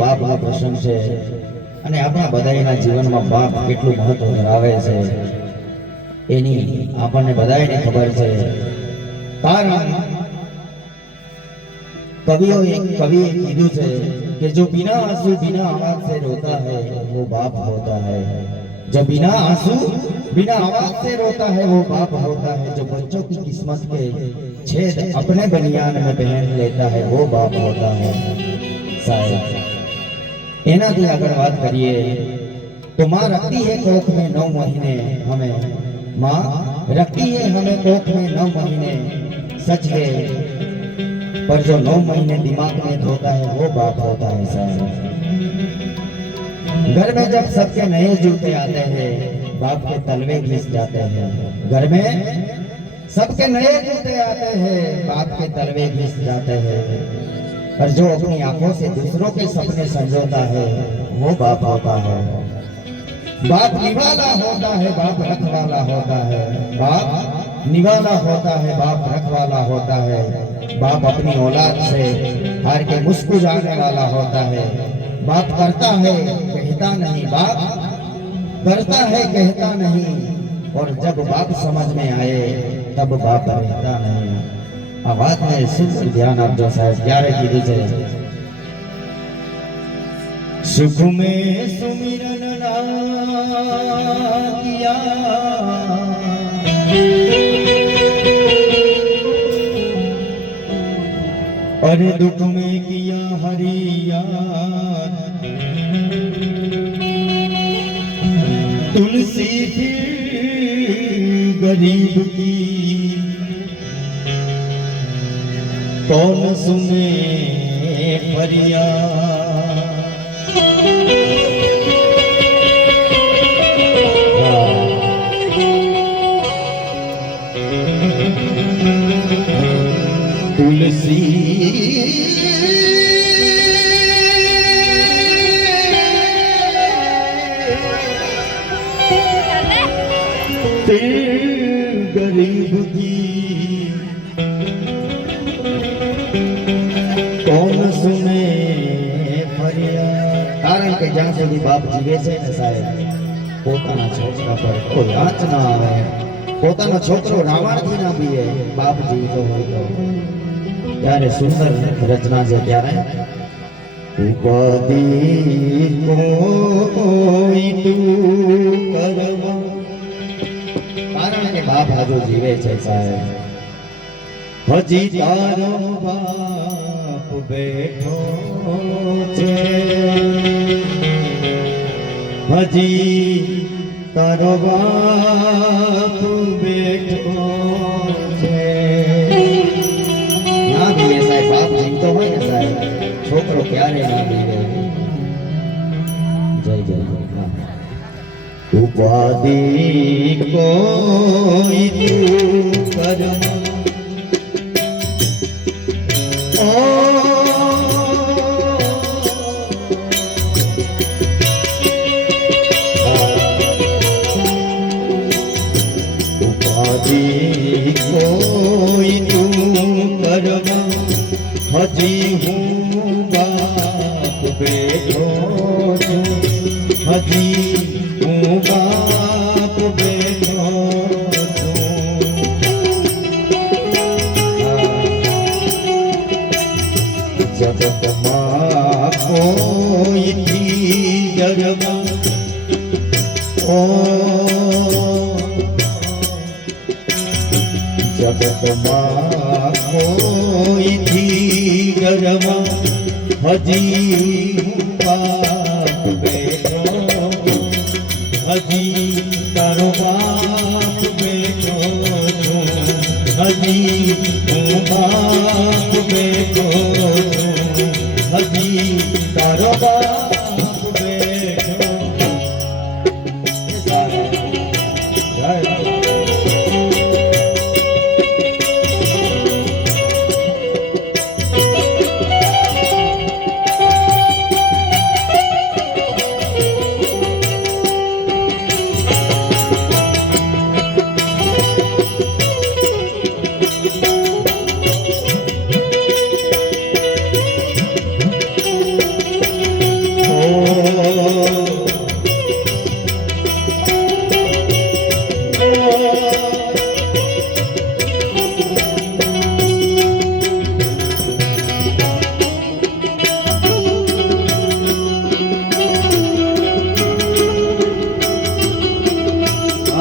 બાપનો પ્રસંગ છે અને આપણા બધાના જીવનમાં બાપ કેટલું મહત્વ ધરાવે છે એની આપણને બધાને ખબર છે। કારણ કવિએ કીધું છે कि जो बिना आंसू बिना आवाज से रोता है वो बाप होता है। जो बिना आंसू बिना आवाज से रोता है वो बाप होता है। जो बच्चों की किस्मत के छेद अपने बनियान में पहन लेता है वो बाप होता है। साहब एनाથી આગળ વાત કરીએ तो माँ रखती है कोख में 9 महीने हमें, माँ रखती है हमें कोख में 9 महीने। सच है पर जो 9 महीने दिमाग में धोता है वो बाप होता है। साहब घर में जब सबके नए जूते आते हैं बाप के तलवे घिस जाते हैं। घर में सबके नए जूते आते हैं बाप के तलवे घिस जाते हैं। पर जो अपनी आंखों से दूसरों के सपने संजोता है वो बाप होता है। बाप निवाला होता है बाप रखवाला होता है। बाप निवाला होता है बाप रखवाला होता है। बाप अपनी औलाद से हार के मुस्कुराने वाला होता है। बाप करता है कहता नहीं, बाप करता है कहता नहीं। और जब बाप समझ में आए तब बाप रहता नहीं। आ बात में सुख ध्यान आपजो साहेब क्यारे कीधुं छे। सुख में सुमिरन ना किया और दुख में किया हरिया। तुलसी फिर गरीब की कौन सुने फरियाद। तुलसी गरीब की कौन सुने फरियाद। कारण के ज्યાં સુધી બાપ જીવે છે ને સાહેબ પોતાના છોકરા પર કોઈ આંચ ના આવે, પોતાનો છોકરો રાવણથી ના પીએ બાપ જીવતો હોય તો। ત્યારે સુંદર રચના છે ત્યારે ઉપાધિ કોઈ તું કરવા। કારણ કે બાપ હજુ જીવે છે સાહેબ। હજી તારો બાપ બેઠો છે, હજી તારો બાપ બેઠો છે। ના દીવે સાહેબ, બાપ જીવતો હોય ને સાહેબ છોકરો ક્યારે ના દીવે। જય જય જય। उपाधि कोई तू कर्म उपाधि कोई तू कर्म हजी हूँ बाप बैठो छूं। हजी बाप बैठो जगत माँ कोई थी जरमा ओ जगत माँ कोई थी जरमा हजी बाप बैठो। हजी तारो बाप बैठो छूं। हजी हूँ बाप बैठो छूं। हजी तारो बाप बैठो।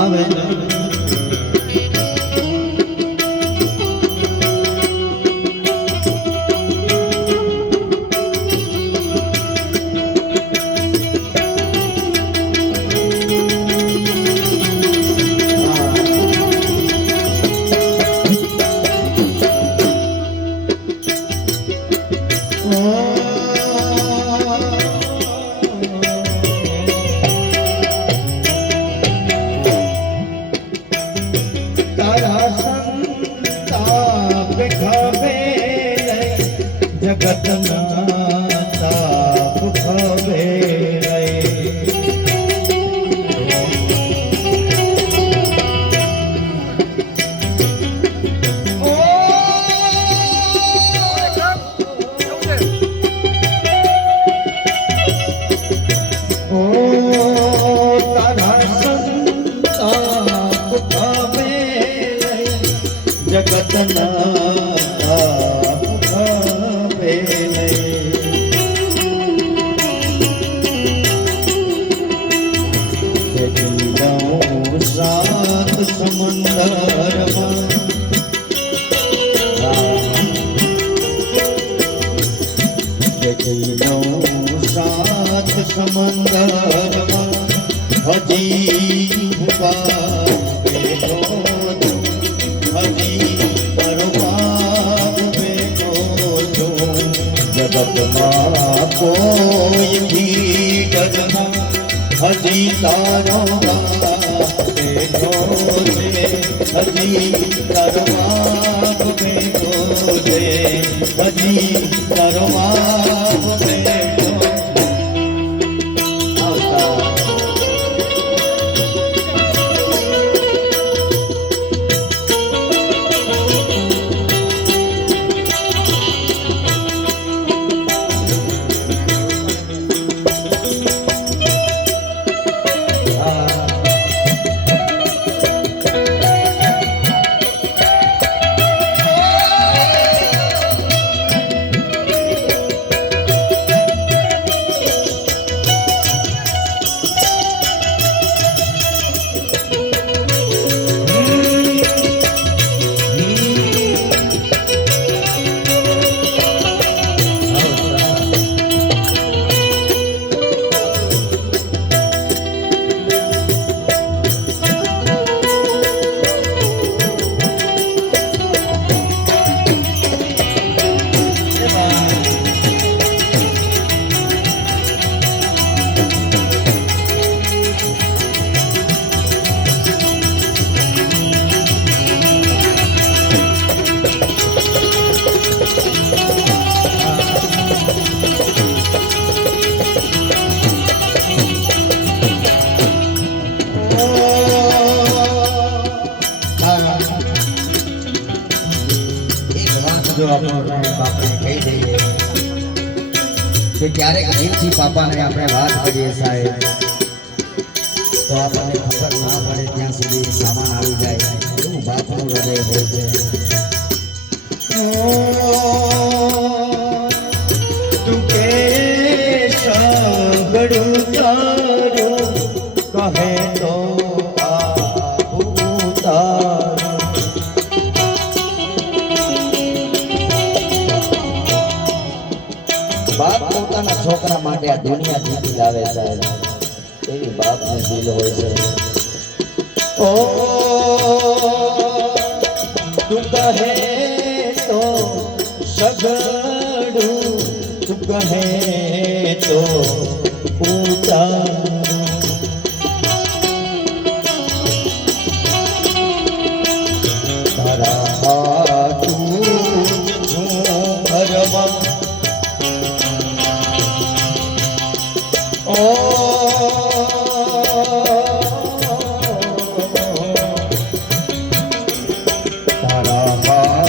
આવે જગતના તાપ ખવે જગતના સમંદરમાં હજી જગતમાં કોઈ ભીડરમાં હજી તારો બેઠો છે હજી તારો બેઠો છે હજી તારો બેઠો કહી દઈએ કે ક્યારેક દિલથી બાપાને આપણે વાત કરીએ સાહેબ તો આપણને ખબર ના પડે ત્યાં સુધી સામાન આવી જાય એવું બાપનું હૃદય હોય છે તું કે સાંભળું તારું કહે તો બાપ પોતાના છોકરા માટે આ દુનિયા જીતી લાવે સાહેબ એવી બાપને દિલ હોય છે ઓ તું કહે તો સગડું તું કહે તો ઉતારું તારા હાથું છું ભરવા તારા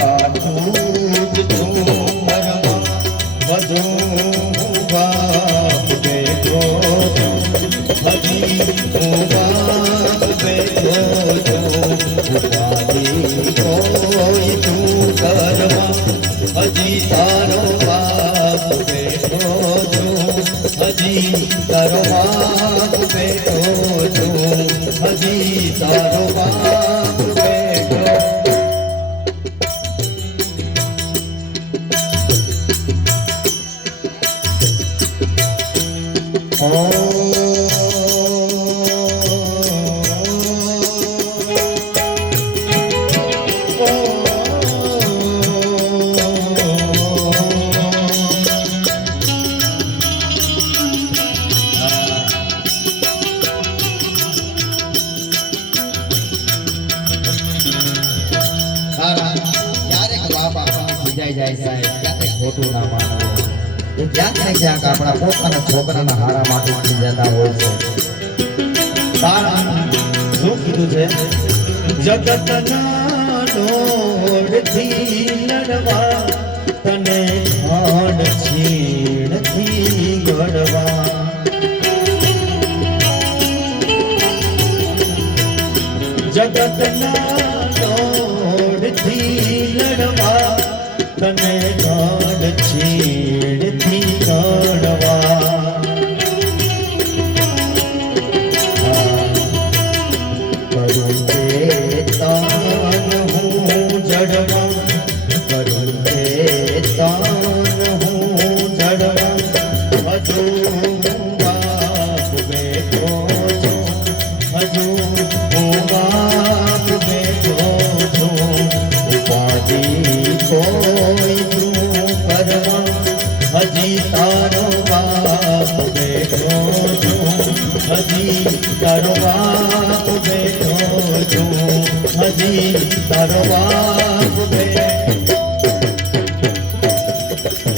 તારો બાપ બેઠો જાય સાહેબ ક્યાંથી ખોટું ના માનવું એ ક્યાંક ને ક્યાંક આપણા પોતાના છોકરાના હારા માટે થઈ જતા હોય છે શું કીધું છે જગતના દોડથી લડવા તને ખાડ છીણથી ગળવા જગતના દોડથી લડવા તને ગાઢ છેડથી કાઢવા કરું તે તાન હું જડવા કરું તે તાન હું જડવા હજુ બાપ બેઠો છું હજુ હું બાપ બેઠો છું ઉપાધિ કોઈ તું કરવા હજી તારો બાપ બેઠો છું હજી તારો બાપ બેઠો છું હજી તારો બાપ